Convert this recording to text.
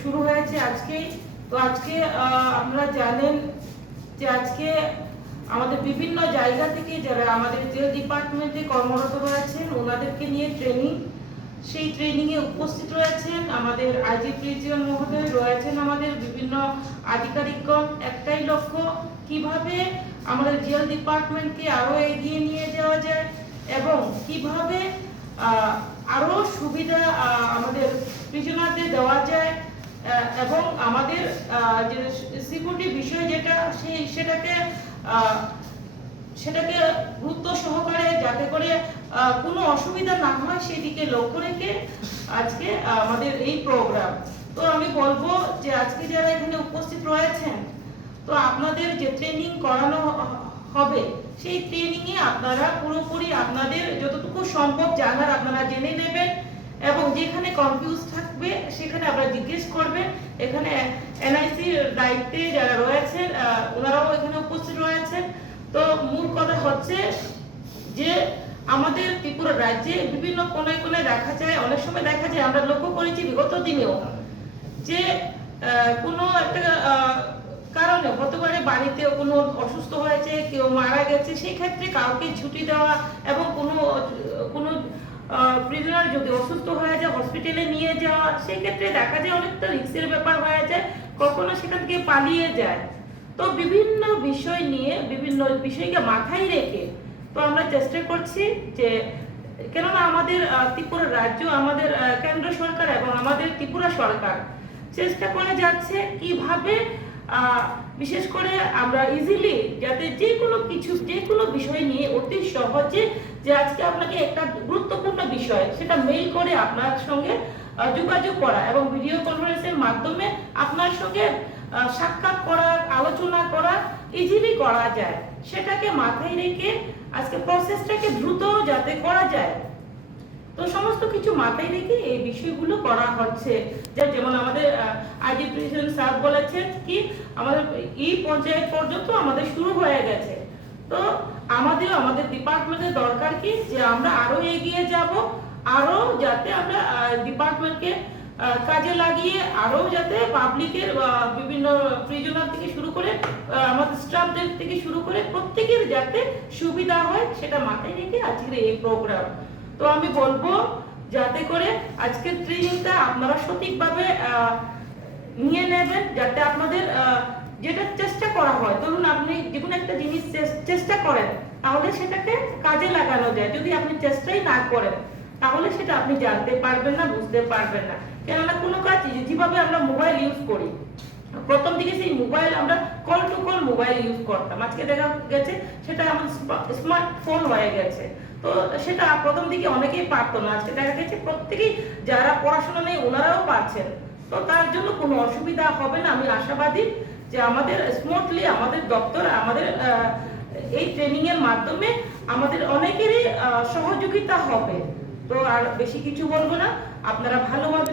শুরু হয়েছে আজকেই তো আজকে আপনারা জানেন যে আজকে আমাদের বিভিন্ন জায়গা থেকে যারা আমাদের জেল ডিপার্টমেন্টে কর্মরত রয়েছেন, ওনাদেরকে নিয়ে ট্রেনিং সেই ট্রেনিং এ উপস্থিত রয়েছেন আমাদের আইজি প্রিজিয়ন মহোদয় রয়েছেন আমাদের বিভিন্ন আধিকারিকগণ। একটাই লক্ষ্য কীভাবে আমাদের জেল ডিপার্টমেন্টকে আরও এগিয়ে নিয়ে যাওয়া যায় এবং কীভাবে আহ, আরও সুবিধা আমাদের প্রিজনারদের দেওয়া যায় এবং আমাদের যে সিকিউরিটি বিষয় যেটা সেই সেটাকে সেটাকে গুরুত্ব সহকারে যাতে করে কোনো অসুবিধা না হয় সেদিকে লক্ষ্য রেখে আজকে আমাদের এই প্রোগ্রাম তো আমি বলব যে আজকে যারা এখানে উপস্থিত রয়েছেন, তো আপনাদের যে ট্রেনিং করানো হবে, সেই ট্রেনিংয়ে আপনারা পুরোপুরি আপনাদের যতটুকু সম্ভব জানার আপনারা জেনে নেবেন এবং যেখানে কনফিউজ থাকবে সেখানে আপনারা জিজ্ঞেস করবেন। এখানে এনআইসির দায়িত্বে যারা রয়েছেন ওনারাও এখানে উপস্থিত রয়েছেন। তো মূল কথা হচ্ছে যে আমাদের ত্রিপুরা রাজ্যে বিভিন্ন কোনায় কোনায় দেখা যায়, অনেক সময় দেখা যায়, আমরা লক্ষ্য করেছি বিগত দিনেও যে কোনো একটা কারণে হতে পারে বাড়িতে কোনো অসুস্থ হয়েছে, কেউ মারা গেছে, সেই ক্ষেত্রে কাউকে ছুটি দেওয়া এবং কোনো কোনো প্রিজনার যদি অসুস্থ হয়ে যায় হসপিটালে নিয়ে যাওয়া, সেই ক্ষেত্রে দেখা যায় অনেকটা রিস্কের ব্যাপার হয়ে যায়, কখনো সেখান থেকে পালিয়ে যায়। তো বিভিন্ন বিষয় নিয়ে, বিভিন্ন বিষয়কে মাথায় রেখে তো আমরা চেষ্টা করছি যে, কেননা আমাদের ত্রিপুরা রাজ্য, আমাদের কেন্দ্র সরকার এবং আমাদের ত্রিপুরা সরকার চেষ্টা করে যাচ্ছে কীভাবে বিশেষ করে আমরা ইজিলি যাতে যে কোনো কিছু যে কোনো বিষয় নিয়ে অতি সহজে যে আজকে আপনাকে একটা গুরুত্বপূর্ণ বিষয় সেটা মেইল করে আপনার সঙ্গে যোগাযোগ করা এবং ভিডিও কনফারেন্সের মাধ্যমে আপনার সঙ্গে সাক্ষাৎ করা আলোচনা করা ইজিলি করা যায়। সেটাকে মাথায় রেখে আজকে প্রসেসটাকে দ্রুত যাতে করা যায়। তো সমস্ত কিছু মাথায় রেখে এই বিষয়গুলো করা হচ্ছে। যেমন আমাদের আইডি প্রেসিডেন্ট স্যার বলেছেন কি, আমাদের এই পঞ্চায়েত পর্যন্ত আমাদের শুরু হয়ে গেছে। তো আমাদের আমাদের ডিপার্টমেন্টের দরকার কি, যে আমরা আরও এগিয়ে যাব, আরও যাতে আমরা ডিপার্টমেন্টকে কাজে লাগিয়ে আরও যাতে পাবলিকের বিভিন্ন প্রিজনার থেকে শুরু করে আমাদের স্টাফদের থেকে শুরু করে প্রত্যেকের যাতে সুবিধা হয় সেটা মাথায় রেখে আজকের এই প্রোগ্রাম তো আমি বলব, যাতে করে আজকের ট্রেনিংটা আপনারা সঠিকভাবে নিয়ে নেবেন, যাতে আপনাদের যেটা চেষ্টা করা হয়, ধরুন আপনি যে কোনো একটা জিনিস চেষ্টা করেন, তাহলে সেটাকে কাজে লাগানো যায়। যদি আপনি চেষ্টাই না করেন, তাহলে সেটা আপনি জানতে পারবেন না, বুঝতে পারবেন না। কেননা কোনো কাজ যেভাবে আমরা মোবাইল ইউজ করি? প্রথম দিকে সেই মোবাইল আমরা call to call mobile use করতাম। আজকে দেখা গেছে সেটা আমাদের স্মার্টফোন হয়ে গেছে। তো সেটা প্রথম দিকে অনেকেই পারতো না। আজকে দেখা গেছে প্রত্যেকেই যারা পড়াশোনা নেই ওনারাও পারছেন। তো তার জন্য কোনো অসুবিধা হবে না। আমি আশাবাদী যে আমাদের স্মুথলি আমাদের দপ্তর, আমাদের এই ট্রেনিং এর মাধ্যমে আমাদের অনেকেরই সহযোগিতা হবে। তো আর বেশি কিছু বলব না। আপনারা ভালোভাবে